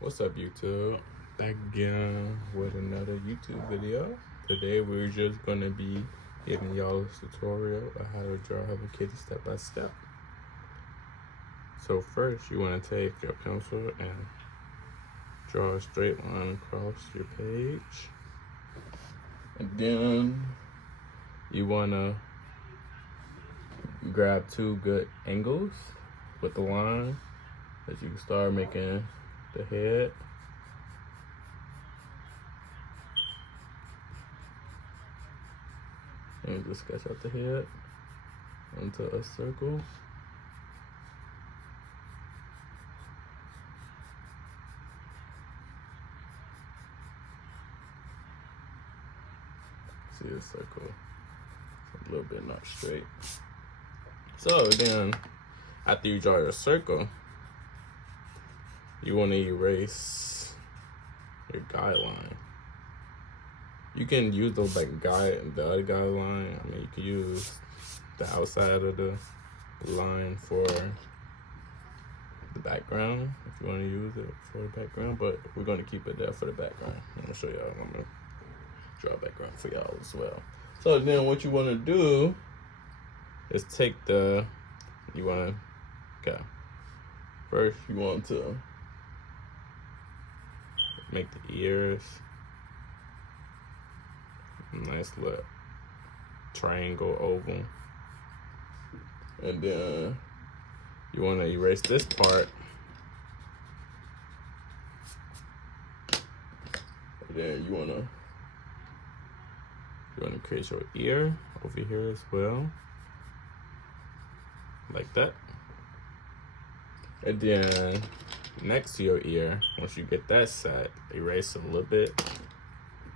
What's up, YouTube? Back again with another YouTube video. Today we're just gonna be giving y'all a tutorial of how to draw Hello Kitty step by step. So first, you want to take your pencil and draw a straight line across your page, and then you want to grab two good angles with the line that you can start making the head. And just sketch out the head into a circle. See a circle, it's a little bit not straight. So then, after you draw your circle, you want to erase your guideline. You can use those the other guideline. I mean, you can use the outside of the line for the background if you want to use it for the background, but we're going to keep it there for the background. I'm going to show y'all. I'm going to draw a background for y'all as well. So then what you want to do is take okay, first you want to make the ears nice little triangle oval, and then you want to erase this part, and then you want to create your ear over here as well, like that. And then next to your ear, once you get that set, erase a little bit,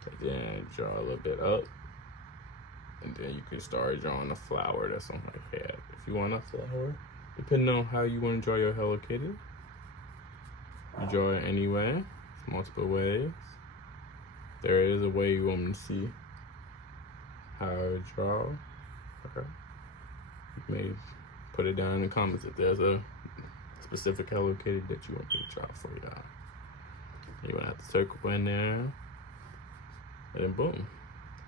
and then draw a little bit up, and then you can start drawing a flower that's on my head. If you want a flower, depending on how you want to draw your Hello Kitty, you draw it anyway. It's multiple ways. There is a way you want me to see how I draw her. You may put it down in the comments if there's a specific Hello Kitty that you want me to draw for y'all. You want to have the circle in there, and then boom,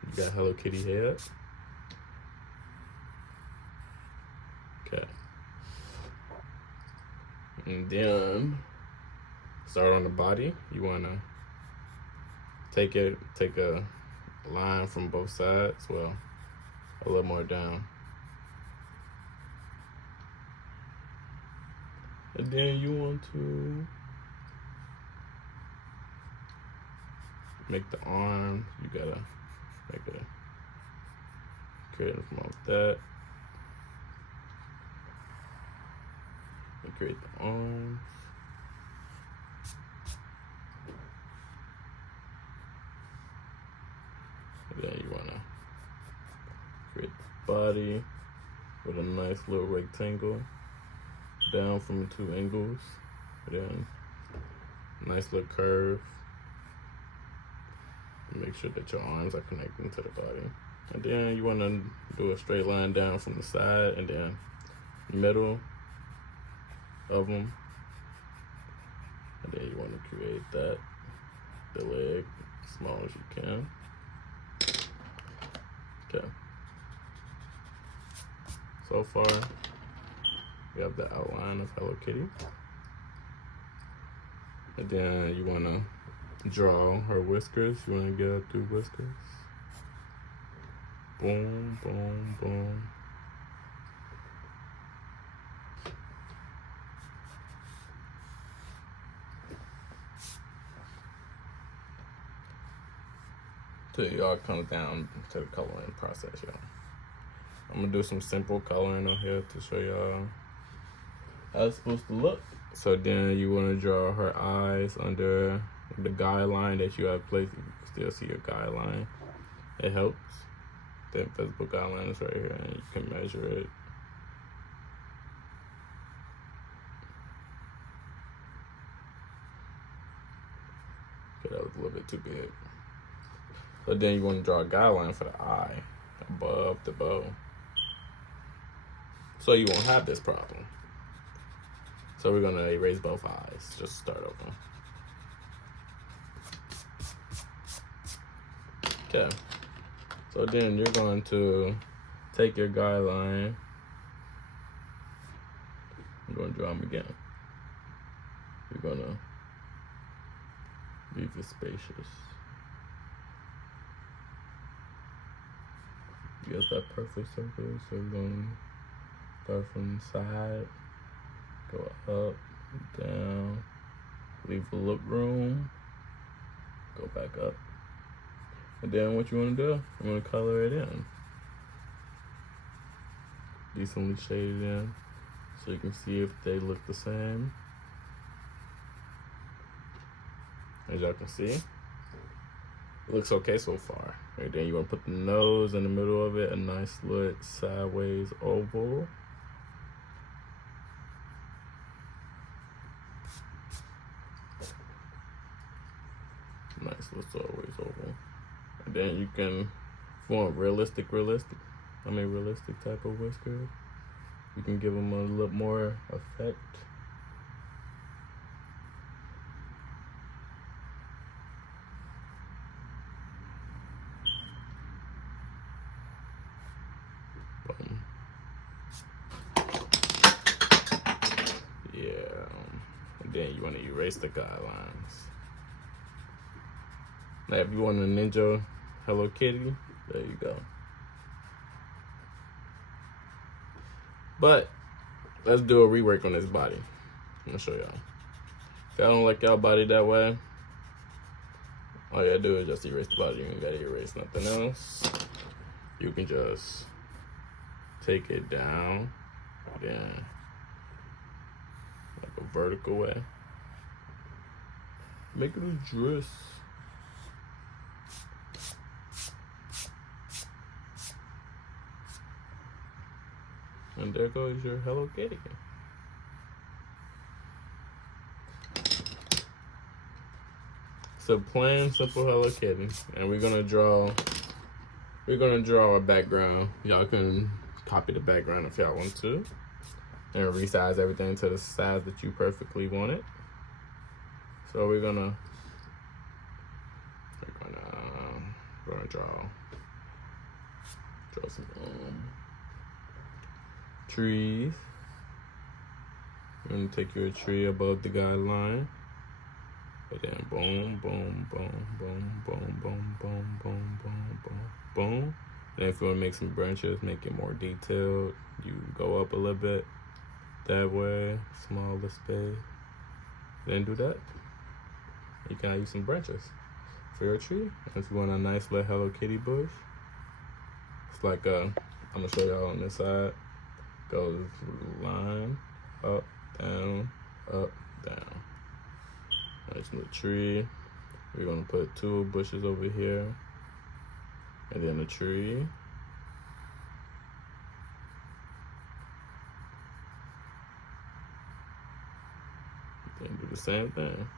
you got Hello Kitty head. Okay. And then start on the body. You want to take a line from both sides, well, a little more down. And then you want to make the arm. You gotta create from off that. And create the arms. And then you wanna create the body with a nice little rectangle down from the two angles, and then nice little curve. Make sure that your arms are connecting to the body. And then you want to do a straight line down from the side and then middle of them. And then you want to create the leg as small as you can. Okay. So far, we have the outline of Hello Kitty. And then you want to draw her whiskers. You want to get up through whiskers. Boom, boom, boom. Till y'all come down to the coloring process, y'all. I'm gonna do some simple coloring on here to show y'all how it's supposed to look. So then you want to draw her eyes under the guideline that you have placed. You can still see your guideline. It helps. The invisible guideline is right here, and you can measure it. Okay, that was a little bit too big. So then you want to draw a guideline for the eye above the bow, so you won't have this problem. So we're gonna erase both eyes. Just start over. Okay. So then you're going to take your guideline. I'm going to draw them again. You're going to leave it spacious. You got that perfect circle, so we're going to start from the side, go up, down, leave a look room, go back up. And then what you want to do, you want to color it in. Decently shaded in, so you can see if they look the same. As y'all can see, it looks okay so far. Right then, you want to put the nose in the middle of it, a nice little sideways oval. Nice little sideways oval. And then you can form realistic type of whiskers. You can give them a little more effect. Yeah. And then you want to erase the guidelines. Now, if you want a Ninja Hello Kitty, there you go. But let's do a rework on this body. I'm gonna show y'all. If y'all don't like y'all body that way, all you gotta do is just erase the body. You ain't gotta erase nothing else. You can just take it down, then like a vertical way. Make it a dress. And there goes your Hello Kitty. It's a plain, simple Hello Kitty, and we're gonna draw a background. Y'all can copy the background if y'all want to, and resize everything to the size that you perfectly want it. So we're gonna draw some trees. You're gonna take your tree above the guideline. And then boom, boom, boom, boom, boom, boom, boom, boom, boom, boom, boom. And if you want to make some branches, make it more detailed, you go up a little bit that way, smaller space. Then do that. You can use some branches for your tree. If you want a nice little Hello Kitty bush, it's like I'm gonna show y'all on this side. Goes line, up, down, up, down. Nice little tree. We're gonna put 2 bushes over here, and then a tree. Then do the same thing.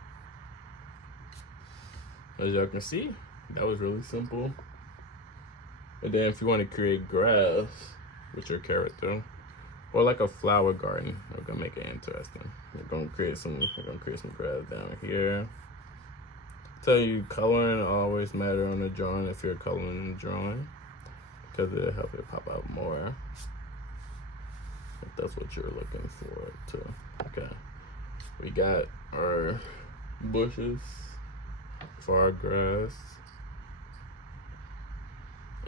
As y'all can see, that was really simple. And then if you want to create grass with your character, or like a flower garden, we're gonna make it interesting. We're gonna create some grass down here. Tell you, coloring always matter on the drawing if you're coloring the drawing, because it'll help it pop out more. If that's what you're looking for too. Okay. We got our bushes for our grass.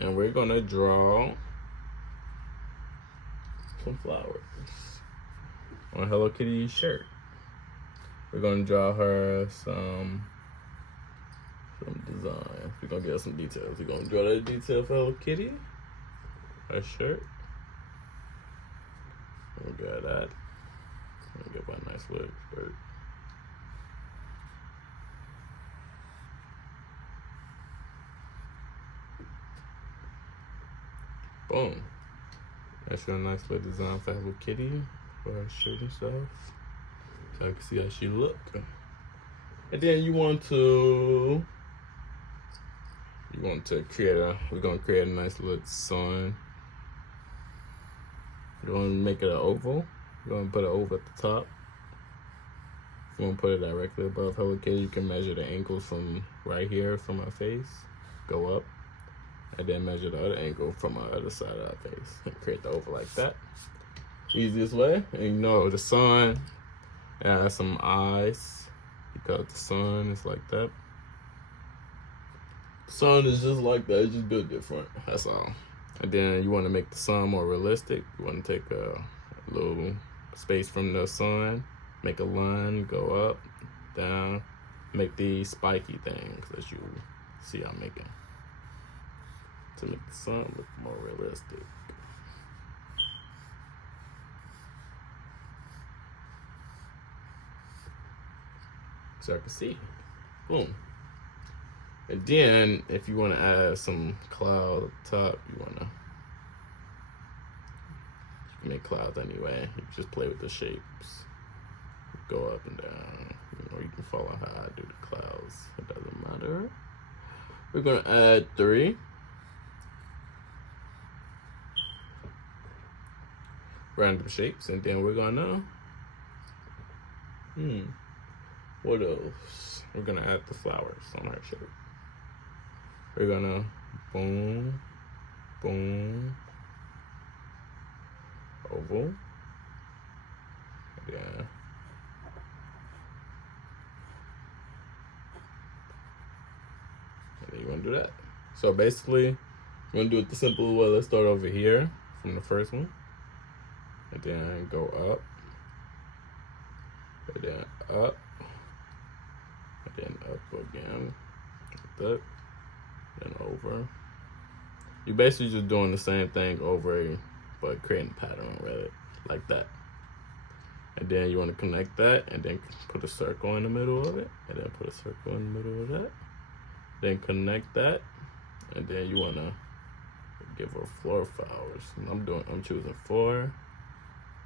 And we're gonna draw some flowers on Hello Kitty's shirt. We're gonna draw her some design. We're gonna get her some details. We're gonna draw that detail for Hello Kitty, her shirt. We'll get that. We'll get a nice little shirt. Boom. That's your nice little design for Hello Kitty, for her shirt and stuff. So I can see how she look. And then you want to create we're gonna create a nice little sun. We're gonna make it an oval. We're gonna put an oval at the top. If you wanna put it directly above Hello Kitty, you can measure the ankles from right here from her face. Go up. and then measure the other angle from the other side of our face and create the oval like that. Easiest way. And you know, the sun has some eyes because the sun is like that. The sun is just like that, it's just built different. That's all. And then you want to make the sun more realistic. You want to take a little space from the sun, make a line, go up, down, make these spiky things that you see I'm making to make the sun look more realistic. So I can see. Boom. And then if you want to add some cloud up top, you want to make clouds anyway. You just play with the shapes. Go up and down. Or you can follow how I do the clouds. It doesn't matter. We're going to add 3. Random shapes. And then we're going to... what else? We're going to add the flowers on our shape. We're gonna boom, boom, oval, yeah. And then you wanna do that. So basically, you wanna do it the simple way. Let's start over here from the first one, and then go up, and then up, and then up again, like that. Then over. You're basically just doing the same thing over, but creating a pattern rather, like that. And then you want to connect that, and then put a circle in the middle of it, and then put a circle in the middle of that. Then connect that, and then you want to give her 4 flowers. And I'm choosing 4.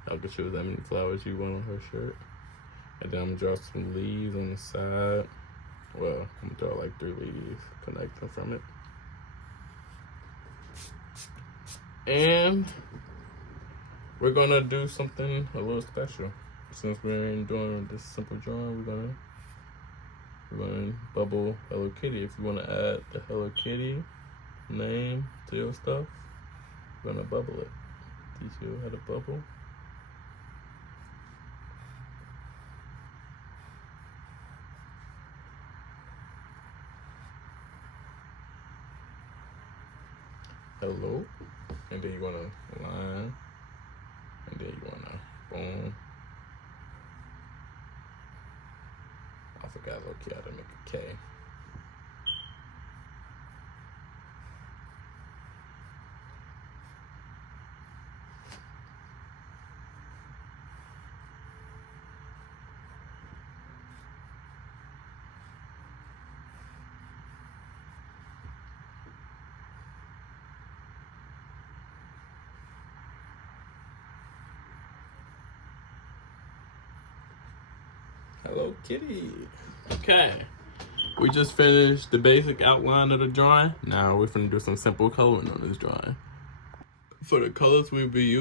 Y'all can choose how many flowers you want on her shirt. And then I'm gonna draw some leaves on the side. Well, I'm gonna draw like 3 leaves connecting from it. And we're gonna do something a little special. Since we're doing this simple drawing, we're gonna bubble Hello Kitty. If you wanna add the Hello Kitty name to your stuff, we're gonna bubble it. Teach you how to bubble. Hello, and then you want to line, and then you want to boom. I forgot low-key how to make a K. Hello Kitty. Okay, we just finished the basic outline of the drawing. Now we're gonna do some simple coloring on this drawing. For the colors we'll be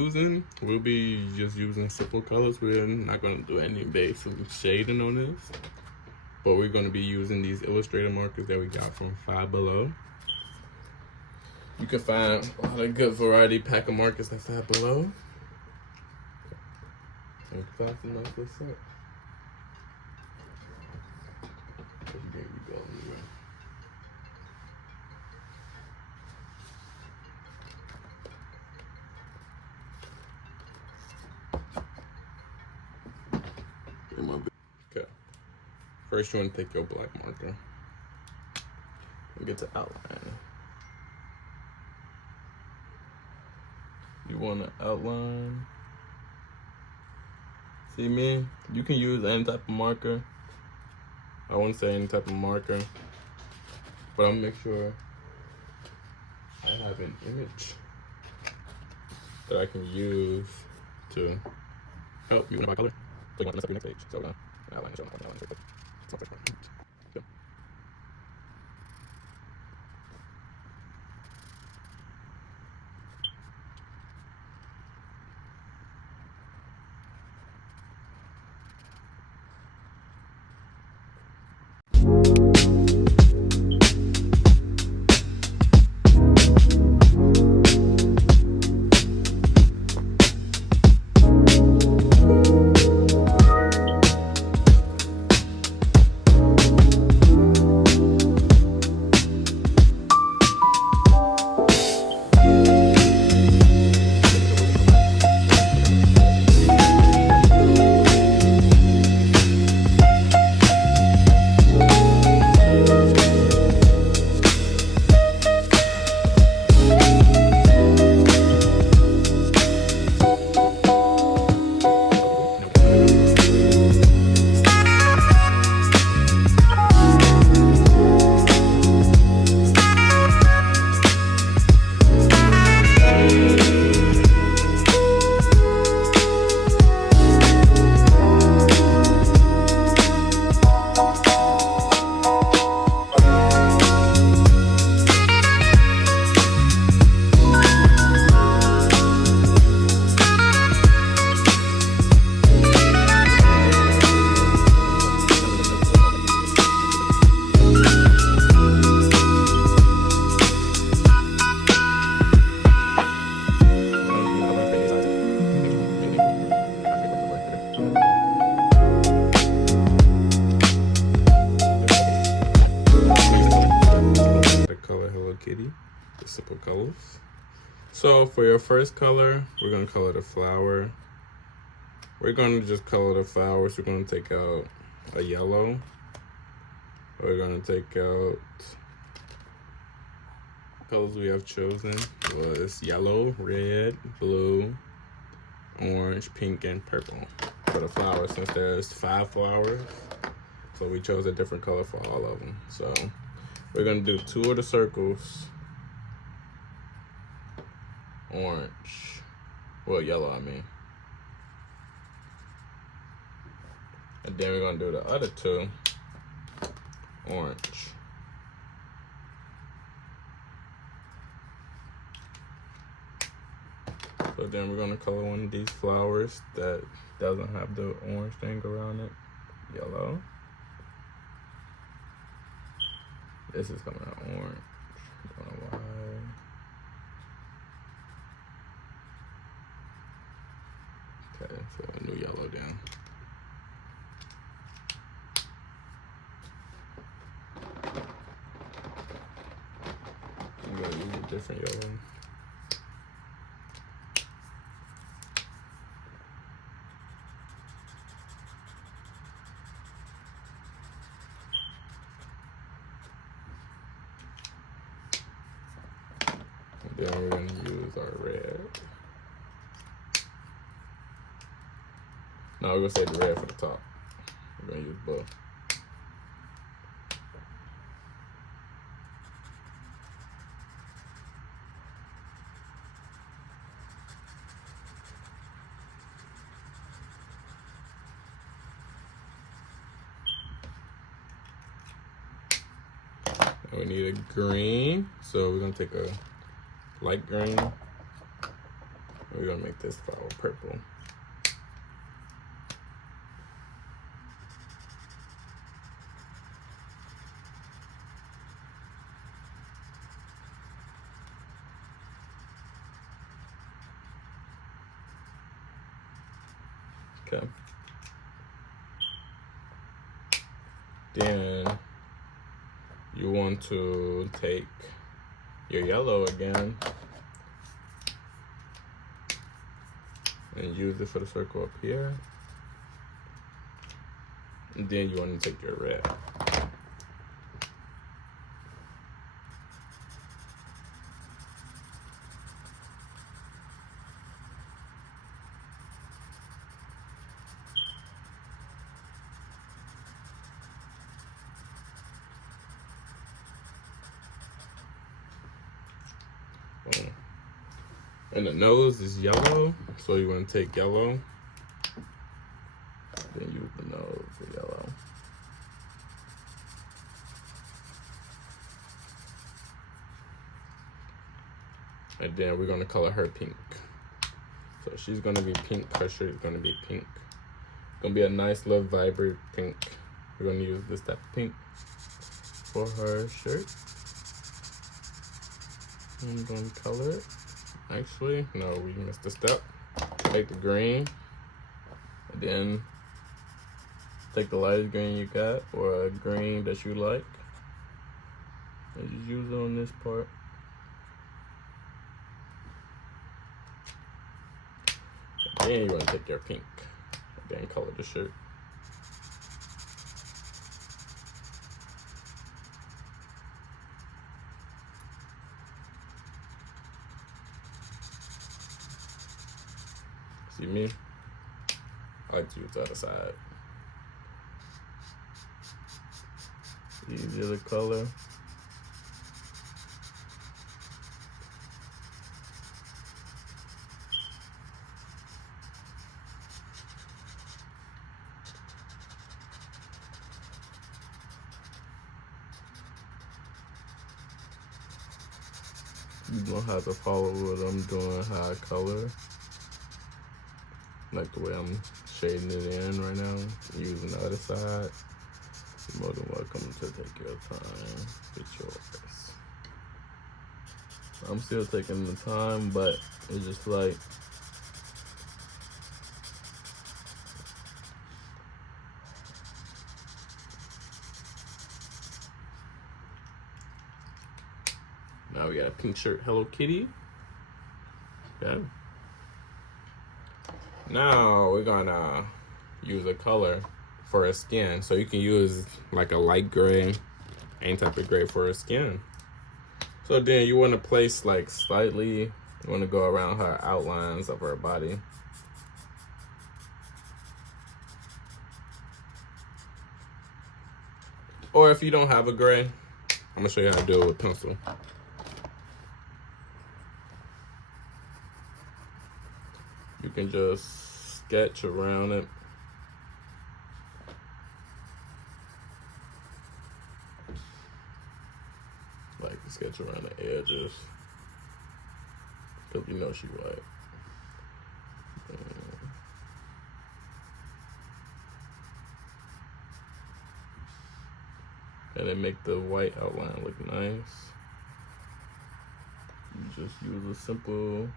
just using simple colors. We're not gonna do any basic shading on this, but we're gonna be using these Illustrator markers that we got from Five Below. You can find a lot of good variety pack of markers at Five Below. Okay. First, you want to take your black marker and get to outline. You want to outline. See me? You can use any type of marker. I wouldn't say any type of marker, but I'll make sure I have an image that I can use to help you by color. So you want to mess up your next page. So outline, show outline, outline, it's my first part. Go. Kitty. The simple colors. So for your first color, we're gonna color the flower. We're gonna just color the flowers. We're gonna take out a yellow. We're gonna take out colors we have chosen was yellow, red, blue, orange, pink, and purple for the flowers, since there's 5 flowers. So we chose a different color for all of them. So we're gonna do 2 of the circles orange, well, yellow, I mean. And then we're gonna do the other 2 orange. So then we're gonna color one of these flowers that doesn't have the orange thing around it, yellow. This is coming out orange. I don't know why. Okay, so a new yellow then. I'm gonna use a different yellow. And then we're gonna use our red. No, we're gonna save the red for the top. We're gonna use both. And we need a green, so we're gonna take a light green. We're gonna make this flower purple. Okay. Then you want to take your yellow again and use it for the circle up here. And then you want to take your red. And the nose is yellow, so you want to take yellow. Then use the nose for yellow. And then we're gonna color her pink. So she's gonna be pink, her shirt is gonna be pink. Gonna be a nice little vibrant pink. We're gonna use this type of pink for her shirt. I'm gonna color it. Actually, no, we missed a step. Take the green, and then take the lightest green you got, or a green that you like, and just use it on this part. And then you want to take your pink, and then color the shirt. See me? I like to use the other side. Easier to color. You don't have to follow what I'm doing, how I color. Like the way I'm shading it in right now, using the other side. You're more than welcome to take your time, get yours. I'm still taking the time, but it's just like, now Now we got a pink shirt, Hello Kitty. Okay. Now we're gonna use a color for her skin. So you can use like a light gray, any type of gray for her skin. So then you want to place like slightly, you want to go around her outlines of her body. Or if you don't have a gray, I'm gonna show you how to do it with pencil. You can just sketch around it. Like sketch around the edges. Because you know she white. And then make the white outline look nice. You just use a simple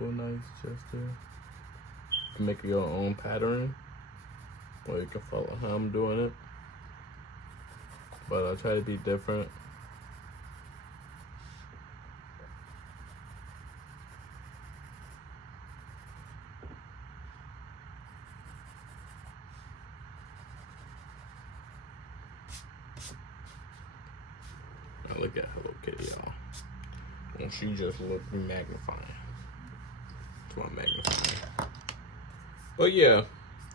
nice gesture. You can make your own pattern, or you can follow how I'm doing it. But I'll try to be different. Now look at Hello Kitty, y'all. And she just look magnifying. That's my magnifying. But yeah,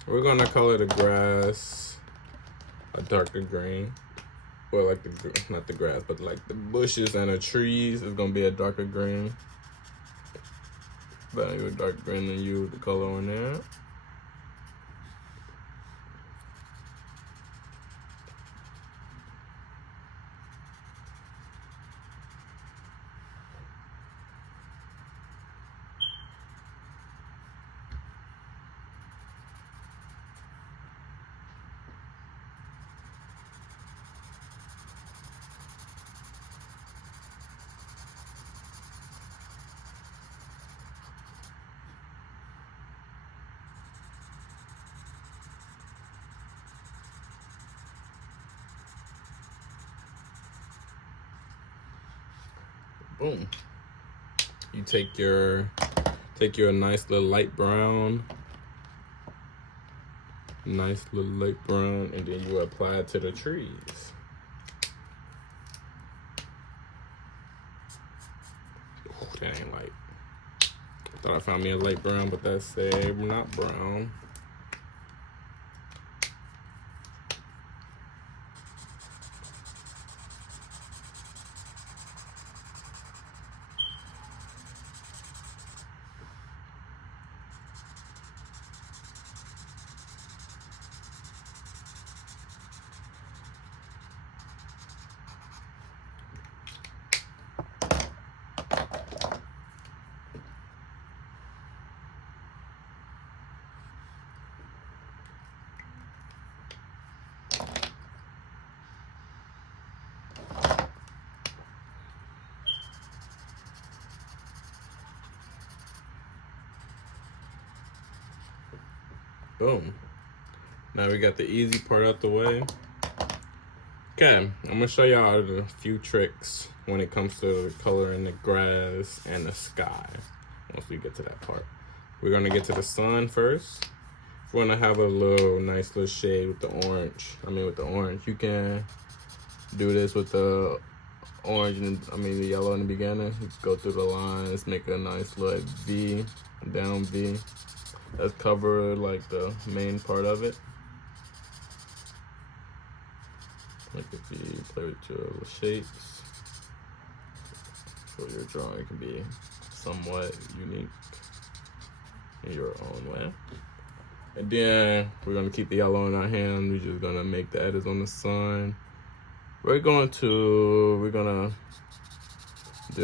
we're gonna color the grass a darker green. Or like not the grass, but like the bushes and the trees is gonna be a darker green. But you a dark green than you with the color on there. Boom. You take your nice little light brown, and then you apply it to the trees. Ooh, that ain't light. I thought I found me a light brown, but that's not brown. Boom. Now we got the easy part out the way. Okay, I'm gonna show y'all a few tricks when it comes to coloring the grass and the sky. Once we get to that part, we're gonna get to the sun first. If you wanna have a nice little shade with the orange, you can do this with the orange and the yellow in the beginning. You go through the lines, make a nice little V, down V. Let's cover like the main part of it. Like if you play with your little shapes, so your drawing can be somewhat unique in your own way. And then we're gonna keep the yellow in our hand. We're just gonna make the edits on the sun. We're gonna do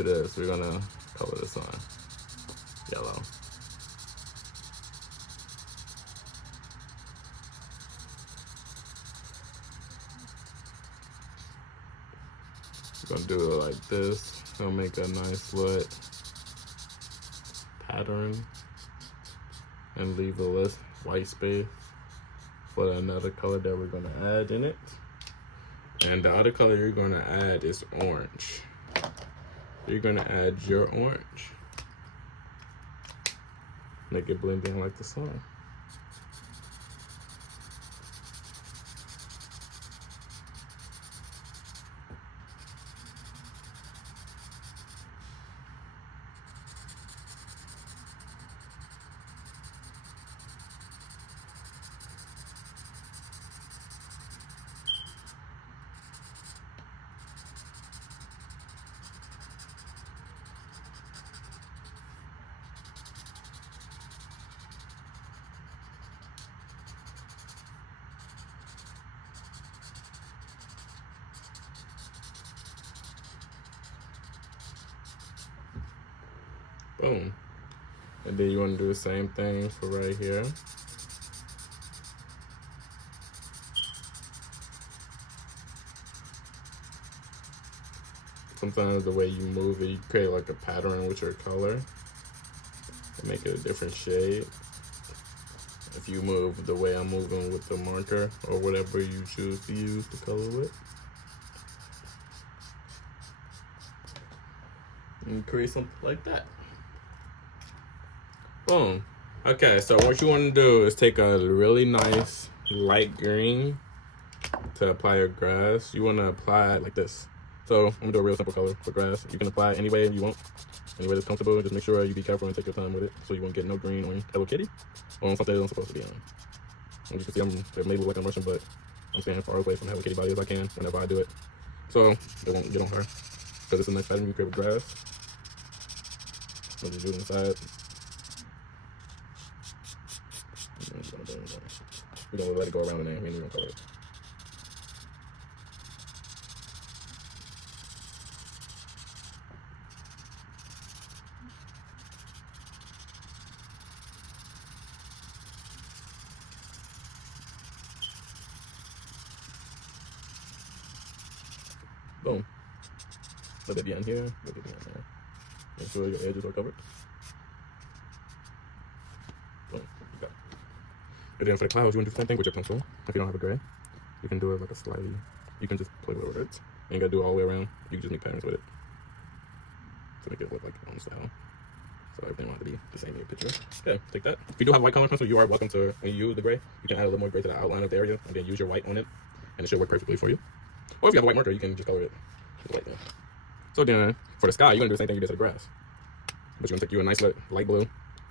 this. We're gonna color the sun yellow. Gonna do it like this. Gonna make a nice little pattern and leave a white space for another color that we're gonna add in it. And the other color you're gonna add is orange. You're gonna add your orange. Make it blend in like the song. Boom. And then you want to do the same thing for right here. Sometimes the way you move it, you create like a pattern with your color and make it a different shade. If you move the way I'm moving with the marker or whatever you choose to use the color with. And create something like that. Boom. Okay, so what you want to do is take a really nice light green to apply your grass. You want to apply it like this. So I'm gonna do a real simple color for grass. You can apply it any way you want, any way that's comfortable. Just make sure you be careful and take your time with it, so you won't get no green on Hello Kitty or on something that's not supposed to be on. And you can see it may look like I'm rushing, but I'm staying far away from Hello Kitty body as I can whenever I do it, so it won't get on her. Because it's a nice pattern you create with grass. I'll just do it inside. We're gonna let it go around in there. We're gonna color it. Boom. Let it be on here. Let it be on there. Make sure your edges are covered. Boom. Okay. And then for the clouds, you want to do the same thing with your pencil. If you don't have a gray, you can do it like a slightly. You can just play with the words. You ain't gotta do it all the way around. You can just make patterns with it to make it look like your own style. So everything will have to be the same in your picture. Okay, take that. If you do have a white color pencil, you are welcome to, when you use the gray, you can add a little more gray to the outline of the area and then use your white on it, and it should work perfectly for you. Or if you have a white marker, you can just color it with white there. So then, for the sky, you're gonna do the same thing you did to the grass. But you're gonna take you a nice light blue,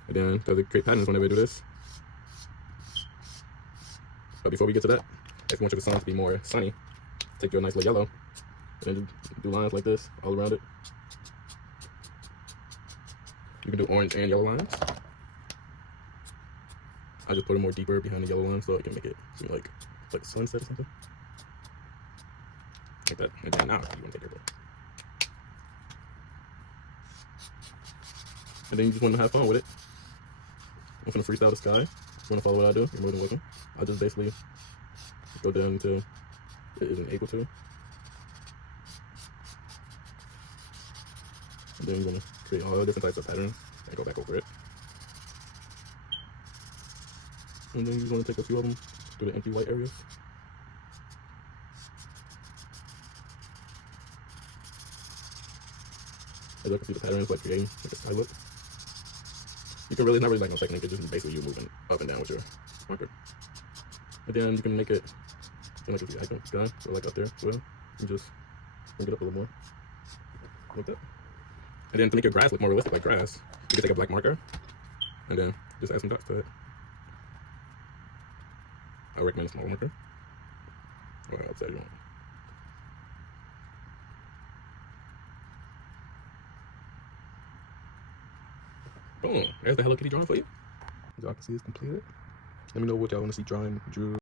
and then, because it create patterns whenever you do this. But before we get to that, if you want your sun to be more sunny, take you a nice little yellow, and then do lines like this all around it. You can do orange and yellow lines. I just put it more deeper behind the yellow line so I can make it seem like a sunset or something. Like that. And then now you want to take your bow. And then you just want to have fun with it. I'm gonna freestyle the sky. If you want to follow what I do, you're more than welcome. I'll just basically go down until it isn't able to. And then you're gonna create all the different types of patterns and go back over it. And then you just want to take a few of them through the empty white areas. As you can see, the pattern is like creating like a sky look. You can really, not really like no technique, it's just basically you moving up and down with your marker. And then you can make it seem like it's the icon sky, or like up there as well. You just bring it up a little more. Like that. And then to make your grass look more realistic like grass, you can take a black marker and then just add some dots to it. I recommend a small marker. Or outside you want. Boom. There's the Hello Kitty drawing for you. As y'all can see, it's completed. Let me know what y'all want to see drew